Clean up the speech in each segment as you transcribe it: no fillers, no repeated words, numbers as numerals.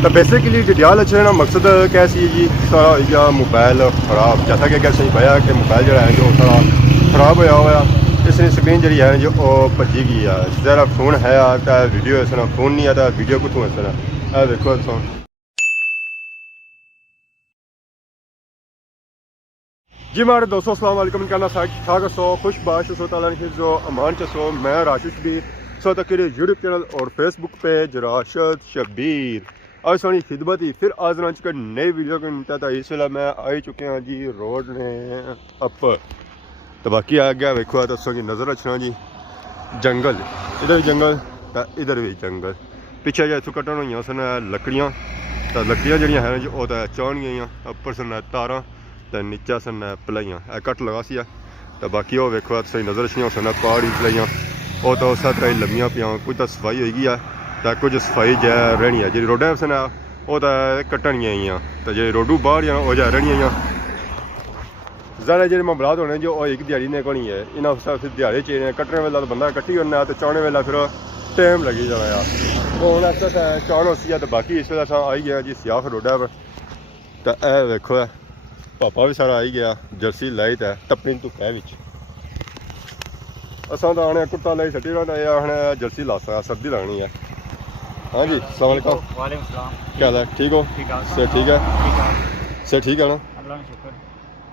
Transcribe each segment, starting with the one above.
तो बेसिकली डडियाल अच्छे ना मकसद कैसी जी सारा हो गया मोबाइल खराब जैसा कि कैसे पाया कि मोबाइल जो है जो सारा खराब होया हुआ इसलिए स्क्रीन जी है जो भजी गई है जरा फोन है तो वीडियो इसना फोन नहीं आता वीडियो कुछ इसना देखो जी मारे दोस्तों अस्सलाम वालेकुम कहना ठाक सो खुशबाश सो ताला जो अमान सो मैं राशिद भी सो तक यूट्यूब चैनल और फेसबुक पेज राशिद शबीर आज सोनी खिदमत ही फिर आज लॉन्च कर नई वीडियो को मिलता था इस वेला मैं आई चुके हैं जी रोड ने अप तो बाकी आ गया वेखो दसों की नज़र रखना जी जंगल इधर भी जंगल तो इधर भी जंगल पिछले जो इतों कट्टन हुई सन लकड़ियाँ तो लकड़ियाँ जड़ियाँ हैं जो चाहन गई उपर सन तारा तो नीचा सन पलाइयाँ कट लगा सी तो बाकी वो वेखो सही नज़र रखनी सन पहाड़ी पलाइयाँ वो तो उस तरह ही लम्बियाँ पियाँ कुछ तो सफाई होगी है तो कुछ सफाई जै रहनी है जी रोडा सन वो तो कट्टनियाँ ही तो जो रोडू बाहर जाना वो जै रहनी ज़्यादा जो मामलात होने जो एक दिहाड़ी ने कोनी है इन्हें फिर दिहाड़ी चाहिए कट्टने वेला तो बंदा कट्टी करना तो चाहने वेला फिर टाइम लगी जाना यार तो हूँ अस चाहन उसी तो बाकी इस वेला अस आई गए जी सियाख रोडा पर तो यह वेखो पापा भी सारा आई गया जर्सी लाई तो टप्पनी धुप्पै बिच असा तो आने कुत्ता लाई छट्टी आने जर्सी ला सकता सर्दी लगनी है हाँ जी अस्सलाम वालेकुम क्या हाल है ठीक हो सर ठीक है सर ठीक है ना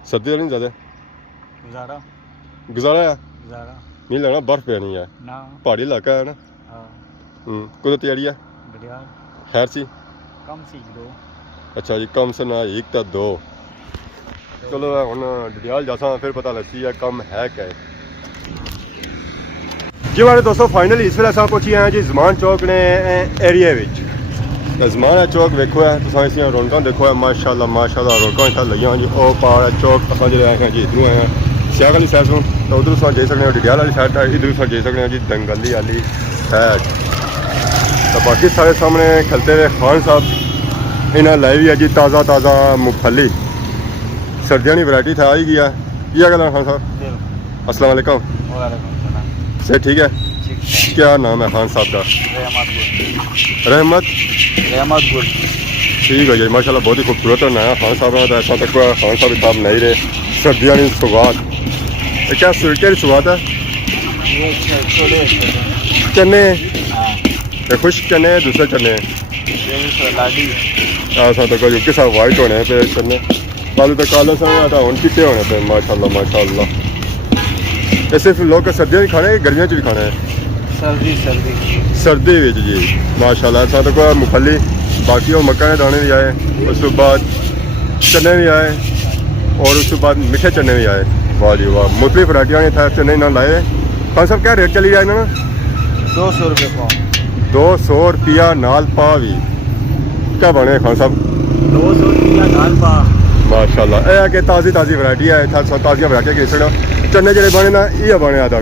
सर्दी तो नहीं ज़्यादा गुजारा है नहीं लगना बर्फ पैनी है पहाड़ी इलाका है ना कुछ तैयारी है खैर सी अच्छा जी कम से ना एक तो दो चलो हम डडियाल जासा फिर पता लसी है कम है क्या जी हमारे दोस्तों फाइनली इस वेले अस पहुंची हैं जी जमान चौक ने एरिया जमान चौक वेखो है तो इस रौनक देखो है माशाल्लाह रौनक इतना लगियां जी वो पहाड़ चौक अस जो आए हैं जी इधरों आए हैं सियाख वाली साइड से तो उधर अस जाई सकते हैं डडियाल वाली साइड इधर अस जाई सकते हैं जी दंगली वाली साइड तो बाकी सारे सामने खलते हुए खान साहब इन्हें लाई हुई है जी ताज़ा मूँगफली सर्दियों की वैरायटी था आई गया क्या गल खान साहब अस्सलाम वालेकुम से ठीक है क्या नाम है खान साहब का रहमत गुल ठीक है जी माशाल्लाह बहुत ही खूबसूरत और नया खान साहब है ऐसा तक खान साहब साहब नहीं रहे सर्दियों की सुगात क्या सुगात है चने खुश्क चने दूसरे चने ऐसा तक किस वाइट होने पे चने कालू तो काले समय था हम चिट्टे होने पे माशाल्लाह ये सिर्फ लोग सर्दियों भी खाने गर्मियों भी खाने सर्दी जी माशाल्लाह ऐसा तो कोई मूँगफली बाकी वो मक्का के दाने भी आए उस बाद चने भी आए और उस बाद मीठे चने भी आए वाह जी वाह मुख्तलिफ वरायटियाँ ने था चने ना लाए खान साहब क्या रेट चली जाए ना 200 रुपये पाव 200 रुपया नाल पा भी क्या बने खान साहब 200 रुपया नाल पा माशाल्लाह यह कि ताज़ी वरायटी है ताज़ी वरायटी किस चने जो बने ना ये बने आता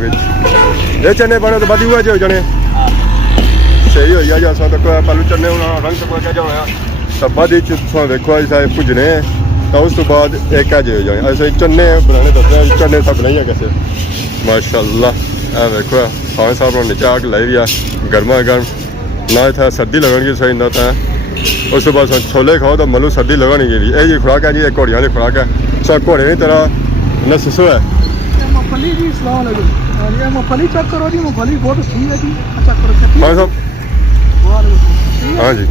ये चने बने तो बदी हुआ जो जने सही हो गया जो तो पहलू चने रंग तो क्या होना तो बद देखो भुजने तो उस तो बाद एक जो जाए ऐसे चने बनाने दसते चने सब बनाइए कैसे माशाल्लाह देखो खान साहब ने नीचे आग लाई है गर्मा गर्म ना इतना सर्दी लगन सही ना था उस बाद छोले खाओ तो मलू सर्दी लगनी की यही खुराक है जी घोड़िया की खुराक है सब घोड़े की तरह न सुसो है मूँगफली जी मूँगफली चेक करो जी मूँगफली बहुत अच्छी है जी चेक करो हाँ साहब हाँ जी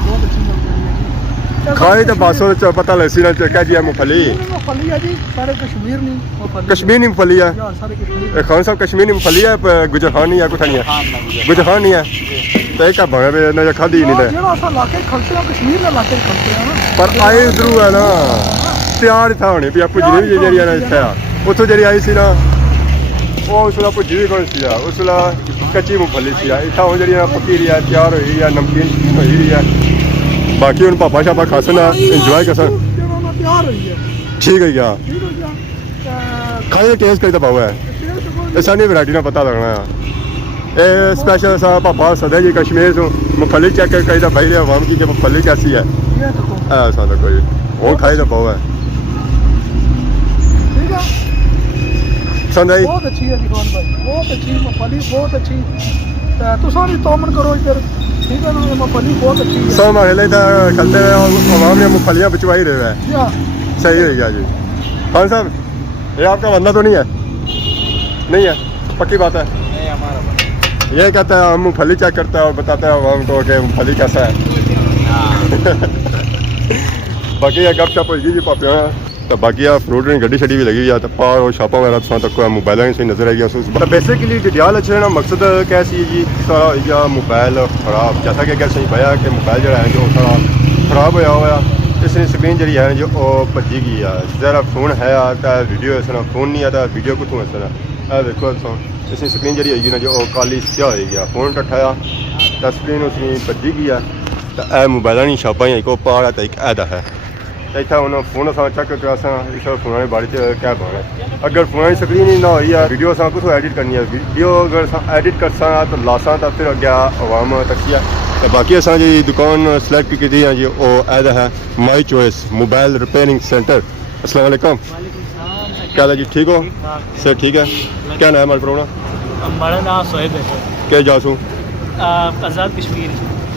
बहुत अच्छी खाई तो बस पता लसी ना क्या जी है मूँगफली है जी सारे कश्मीर नहीं कश्मीर मूँगफली है खान साहब कश्मीर मूँगफली है गुजर खान नहीं है कुछ नहीं है गुजर खान नहीं है तो एक बने खाधी नहीं पर आए उधरू है ना तैयार था होने भी भुजनी भी जी इतना उतों जी आई सी ना वो उस वेला भुजी भी कौन सी उस वेला कच्ची मूँगफली सी इतना हूँ जी पक्की रही है तैयार हुई है नमकीन हुई रही है बाकी हूँ पापा शापा खासन इंजॉय कर ठीक है क्या खाने टेस्ट करी तो पाओ है सारी वैरायटी ना पता लगना है ये स्पेशल सा पापा सदा जी कश्मीर से मूँगफली चेक कर कही भाई आवाम की मूँगफली कैसी है ऐसा तो कोई वो खाई तो पाओ है पसंद आई बहुत अच्छी है भाई बहुत अच्छी मूँगफली बहुत अच्छी तो तुम भी तोमन करो इधर ठीक है ना, ये मूंगफली बहुत अच्छी है। 100 महले चलते हुए आवाम ने मूँगफलियाँ बिचवा ही रहे हैं। जी हाँ। सही हो गया जी। खान साहब ये आपका बंदा तो नहीं है? नहीं है, पक्की बात है। नहीं हमारा ये कहता है हम मूँगफली चेक करता है और बताता है आवाम को कि मूँगफली कैसा है। बाकी ये गप शप होगी जी पापे तो बाकी आ फ्रूट गड्डी शड्डी भी लगी हुई है तो पार और छापा वगैरह तो तक मोबाइल से नजर आएगी तो बेसिकली डडियाल अच्छे ना मकसद कैसी जी सारा मोबाइल खराब जैसा कि अगर सही पाया कि मोबाइल जो है जो थोड़ा खराब होया हुआ इसलिए स्क्रीन जी है जो भजी गई है जरा फोन है तो वीडियो इसना फोन नहीं आता वीडियो कुतों इसना देखो इसकी स्क्रीन जी होगी ना जो काली स्याह होगी फोन टठाया तो स्क्रीन उसकी भजी गई है तो यह मोबाइल नहीं छापा ही एक पार है तो एक ऐदा है इतना उन्होंने फोन अस चेक करके इस फोन के बारे क्या पाना अगर फोन की स्क्रीन ही ना हुई है वीडियो अस कुछ एडिट करनी है वीडियो अगर एडिट कर तो लासा तो फिर अगे आवाम तकी है तो बाकी अस जी दुकान सिलेक्ट की है जी वो ऐदा है my choice mobile repairing centre. अस्सलाम वालेकुम। क्या हाल है जी, ठीक हो? सर ठीक है। क्या नाम है हमारा? हमारा नाम सोहेब है। क्या जासू? आज़ाद कश्मीर।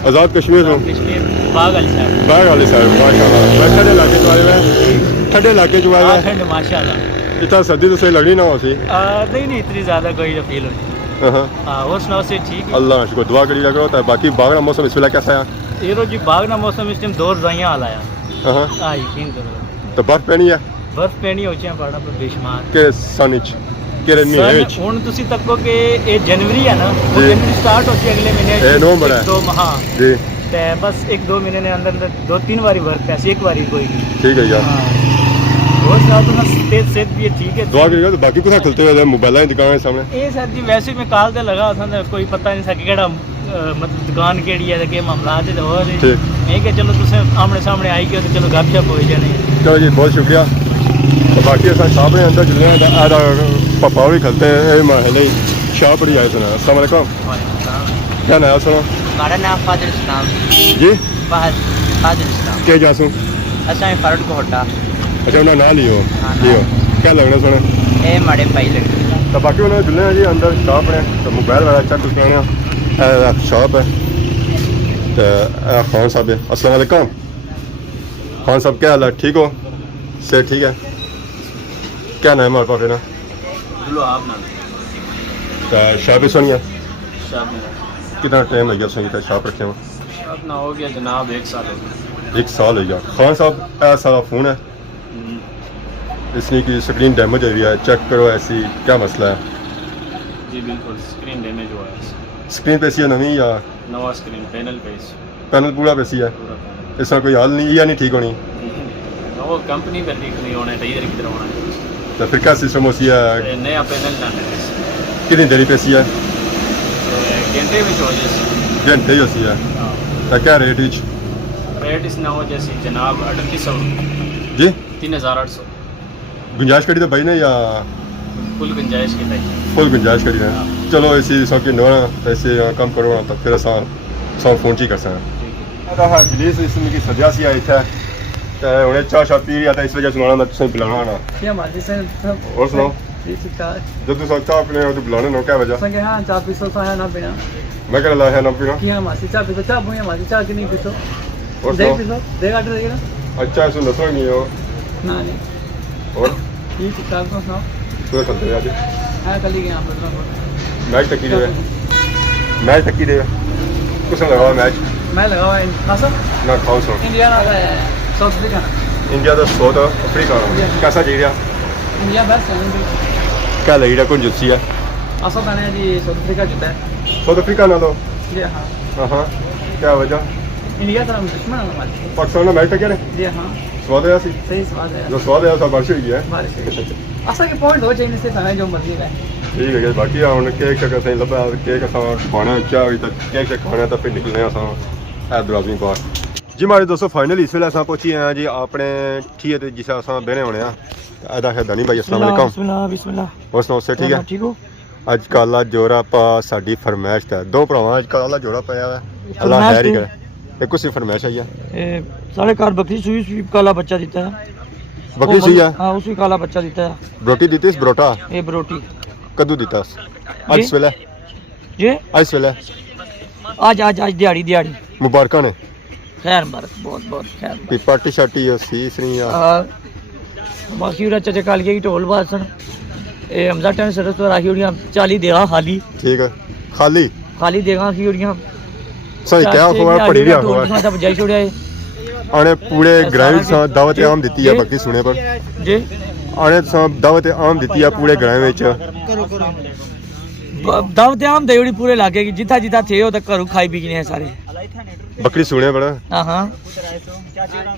आज़ाद कश्मीर हो? बाग वाली साइड। बाग वाली साइड माशाल्लाह। ठंडे इलाके जो आए हुए हैं? ठंडे इलाके जो आए हुए हैं? ठंड माशाल्लाह। इतना सर्दी तो सही लगनी ना हो सी? नहीं इतनी ज़्यादा कोई फील होती। और सुनाओ से ठीक है? अल्लाह शुक्र दुआ करी करो तो बाकी बाग का मौसम इस वेला कैसा है? ये जी बाग ना मौसम इस टाइम 2 रजाइयां हाल आया। हाँ यकीन करो। तो बर्फ पैनी है? बर्फ पैनी हो जाए पहाड़ा पर बेशुमार के सन विच के महीने विच हुण तुसी तको कि ये जनवरी है ना वो जनवरी स्टार्ट होती है अगले महीने ए नवंबर है तो हाँ जी ते बस 1-2 महीने ने अंदर 2-3 बारी बर्फ है एक बारी कोई नहीं। ठीक है यार। और साथ में तेज सेहत भी है ठीक है दुआ करिएगा तो बाकी कुछ खुलते हुए मोबाइल की दुकान है सामने ये सर जी वैसे ही मैं काल दे लगा था कोई पता नहीं था कि केड़ा मतलब दुकान केड़ी है के मामला है और मैं कि चलो तुसे आमने सामने आई गए तो चलो गपशप हो जाने। चलो जी बहुत शुक्रिया। तो बाकी अस शॉप के अंदर चलने हैं पप्पा भी खलते हैं महले शॉप पर ही आए सुना। अस्सलाम वालेकुम। क्या नाम सुनो? हमारा नाम फाजिल इस्लाम जी फाजिल इस्लाम। क्या जासू? असा फरड को होटा। अच्छा उन्हें ना लियो लियो क्या लगना सुना ए माड़े पाई लग तो बाकी उन्होंने चलने हैं जी अंदर शॉप है तो मोबाइल वाला चेक करना शॉप है तो खान साहब है। अस्सलाम वालेकुम। खान साहब क्या हाल है, ठीक हो? से ठीक है। क्या नाम है हमारे पापा ना? तो शॉप ही सुनी है कितना टाइम लग गया सुनी शॉप रखे हुए? शॉप ना हो गया जनाब 1 साल हो गया। 1 साल हो गया। खान साहब ऐसा फ़ोन है इसलिए कि स्क्रीन डैमेज हुई है चेक करो ऐसी क्या मसला है? जी बिल्कुल स्क्रीन डैमेज हुआ है। स्क्रीन पे सी है नवी या नवा स्क्रीन पैनल पे पैनल पूरा पे सी है इसका कोई हल नहीं या नहीं ठीक होनी? वो कंपनी पे ठीक नहीं होना है इधर की तरह होना है तो फिर क्या सिस्टम हो सी है? नया पैनल लाना है। कितनी देरी पे सी है? घंटे में हो जैसे घंटे ही हो सी है। तो क्या रेट इच? रेट इस ना हो जैसे जनाब 3800 जी 3800 गुंजाइश करी तो भाई ने या फुल गुंजाइश की भाई फुल गुंजाइश करी है। चलो इसी सौ की नो पैसे कम करो ना तो फिर असा फोन ही कर सकते हैं। इडरीस इसमें की सजा सी आई था तो उन्हें चाह शाह पी रहा था इस वजह से सुनाना तुझे पिलाना ना और सुनाओ जब तू चाह पीने तो बुलाने ना क्या वजह? हाँ चाह पीसो है ना पीना मैं क्या ला है ना पीना चाह पीसो चाह भूया मासी चाह की नहीं पीसो और दे पीसो दे काट देगा अच्छा सुन नसो नहीं हो ना नहीं और ठीक है चाह को सुनाओ तो चलते आज हाँ कल ही गया आप मैच तक दे मैच तक दे कुछ लगा मैच मैं लगा हुआ खासा ना खाओ सो इंडिया ना साउथ अफ्रीका इंडिया तो साउथ अफ्रीका कैसा जी रहा इंडिया बस क्या लगी रहा कौन जुस्सी है? असल मैंने जी साउथ अफ्रीका जीता है। साउथ अफ्रीका ना लो जी हाँ हाँ क्या वजह? इंडिया तरह दुश्मन है हमारे पाकिस्तान में मैच तक है जी हाँ स्वाद आया सी सही स्वाद है जो स्वाद आया था बारिश हुई है बारिश असल के पॉइंट हो चाहिए से समय जो मर्जी का ठीक है बाकी हम केक शक सही लभा केक अस खाना चाह अभी तक केक शक खाना तो फिर निकलने अस दरवाजे पार जी हमारे दोस्तों फाइनली इस वे अस पहुंची हैं जी अपने ठीक है जिसे अस बहने होने अदा है धनी भाई अस्सलाम वालेकुम और सुनाओ से ठीक है ठीक हो अज काला जोरा पा साडी फरमाइश है दो भरावां अज काला जोरा पाया है अल्लाह खैर ही करे एक उसी फरमाइश आई है साढ़े कार बकरी सुई काला बच्चा देता है बकरी सुई है हाँ उसी काला बच्चा देता है ब्रोटी दी इस बरोटा ये बरोटी कदू दिता आज वेले जी आज वेले आज दिहाड़ी दिहाड़ी मुबारक ने खैर मुबारक बहुत बहुत खैर कोई पार्टी शार्टी सी सनी बाकी उड़ा चचे काल के ढोल बासन ए हमजा टन सरस तो राखी उड़ियां 40 देगा खाली ठीक है खाली खाली देगा की उड़ियां सही क्या हुआ पड़ी रहा हुआ ढोल सब बजाई छोड़े आने पूरे ग्राम सा दावत आम दी है बाकी सुने पर जी आने सा दावत आम दी है पूरे ग्राम विच दावत आम देवड़ी पूरे इलाके की जिथा जिथा थे वो तक घरों खाई पी गए हैं सारे बकरी सुने बड़ा हाँ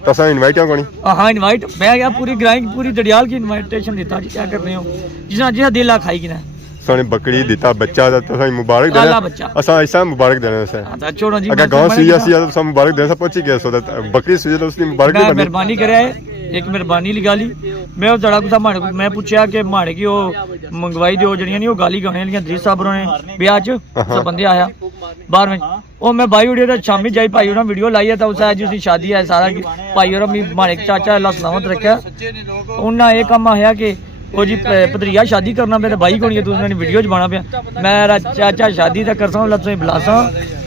तसा इनवाइट है कोनी हाँ इनवाइट मैं क्या पूरी ग्राम की पूरी दड़ियाल की इनविटेशन देता जी क्या कर रहे हो जिसा जिसा दिल आ खाई ना साने बकरी देता बच्चा दा तसा मुबारक देना असा ऐसा मुबारक देना से हां छोड़ो जी अगर गांव सी ऐसी तो सब मुबारक देना पहुंची गया सो बकरी सुई तो उसने मुबारक नहीं मेहरबानी करे एक मेहरबानी ली गाली मैं वो जड़ा कुछ माड़े मैं पूछया कि माड़े की वो मंगवाई दो जड़ियां नहीं वो गाली गाने वाली इदरीस साहब ने ब्याह च सब बंदे आया बाहर में ओ मैं भाई उड़े तो शामी जाई भाई उन्होंने वीडियो लाई है तो उस आज उसकी शादी है सारा भाई और माड़े चाचा अल्लाह सलामत रखा उन्हें ये काम आया कि वो जी भतरीया शादी करना पे भाई को नहीं वीडियो च बाना पे मैं चाचा शादी तो करसा अल्लाह तुसें बुलासा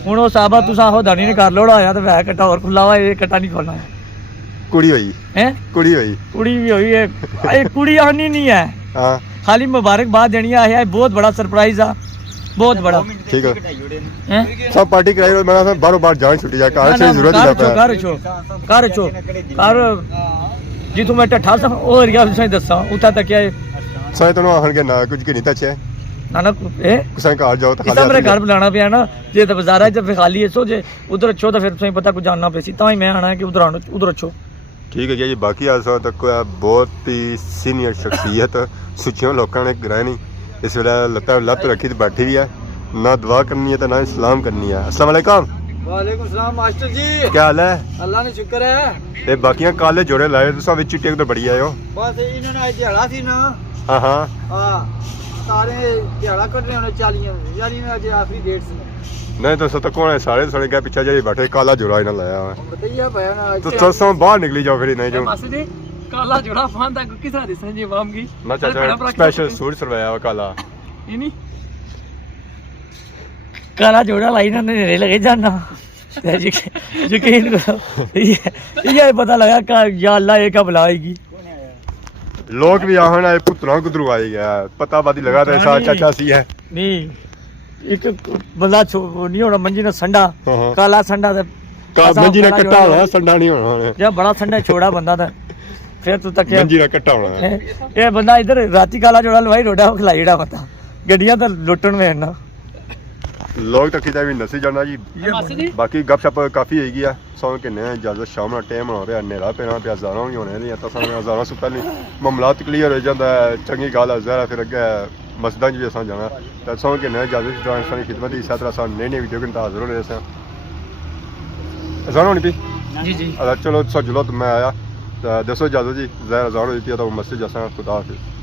हुण ओ साहबा तुस आहो दानी ने कर लोड़ा आया तो वह कट्टा और खुला हुआ ये कट्टा नहीं खोलना कुड़ी हुई हैं कुड़ी भी हुई है ये कुड़ी आनी नहीं है हां खाली मुबारकबाद देनी है बहुत बड़ा सरप्राइज है बहुत बड़ा ठीक है सब पार्टी कराई मैं बारो बार जान छुट्टी जा कार से जरूरत नहीं कर जितों मैं ठा सा ओ एरिया तुसें दसा उता तक है सही तो आखन के ना कुछ नहीं तच है ना ना ए कुछ घर जाओ तो खाली मेरे घर बुलाना पिया ना जे तो बाजार जब खाली है सो जे उधर अच्छो तो फिर तुसें पता कुछ जानना पेसी तां ही मैं आना है कि उधर आना उधर अच्छो ठीक है जी बाकी आज तक बहुत ही सीनियर शख्सियत सुचियों लोगों ने गिराए नहीं इस वेले लत रखी तो बैठी भी है ना दुआ करनी है तो ना सलाम करनी है अस्सलाम वालेकुम वालेकुम सलाम मास्टर जी क्या हाल है अल्लाह ने शुक्र है ते बाकियां काले जोड़े लाए तुसा विच चिट्टे तो बड़ी आए हो बस इन्होंने आज दिहाड़ा थी ना हां हां सारे दिहाड़ा कटने होने 40 यानी आज आखिरी डेट से नहीं तो सत कौन है सारे सड़े गए पीछे जाई बैठे काला जोड़ा इन्हें लाया है बताइए भैया ना तो चलसा बाहर निकली जाओ फिर नहीं जो मास्टर जी काला जोड़ा फान तक किस तरह दिसन जी वाम की ना चाचा स्पेशल सूट सरवाया हुआ काला ये नहीं काला जोड़ा लाई ना नेरे लगे जाना यकीन करो ये पता लगा का या अल्लाह एक बुला आएगी लोग भी आहन आए पुत्रा गुदरू आई गया पता बादी लगा था ऐसा चाचा सी है नहीं एक बंदा नहीं होना मंजी ना संडा काला संडा का मंजी ना कट्टा होना संडा नहीं होना या बड़ा संडा छोड़ा बंदा था फिर तू तक मंजी ना कट्टा होना ये बंदा इधर राती काला जोड़ा लवाई रोड़ा खिलाई जेड़ा पता गड्डियां तो लुटन में ना लोग तो कितना भी नसी जाना जी बाकी गपशप काफ़ी होगी है सौ किन्ने इजाजत शाम का टाइम हो रहा नेड़ा पैना पे हज़ारों भी होने तो हज़ारों से पहले मामलात क्लीयर हो जाता है चंगी गल है फिर अगे मस्जिदा भी असा जाना तो सौ किन्ने इजाजत की खिदमत इस तरह नई नई वीडियो घंटा हाजिर होने अजान होनी पी जी जी चलो जुलो तो मैं आया दसो इजाजत जी जहर अजान होती है तो मस्जिद जैसा खुदा हाफिज़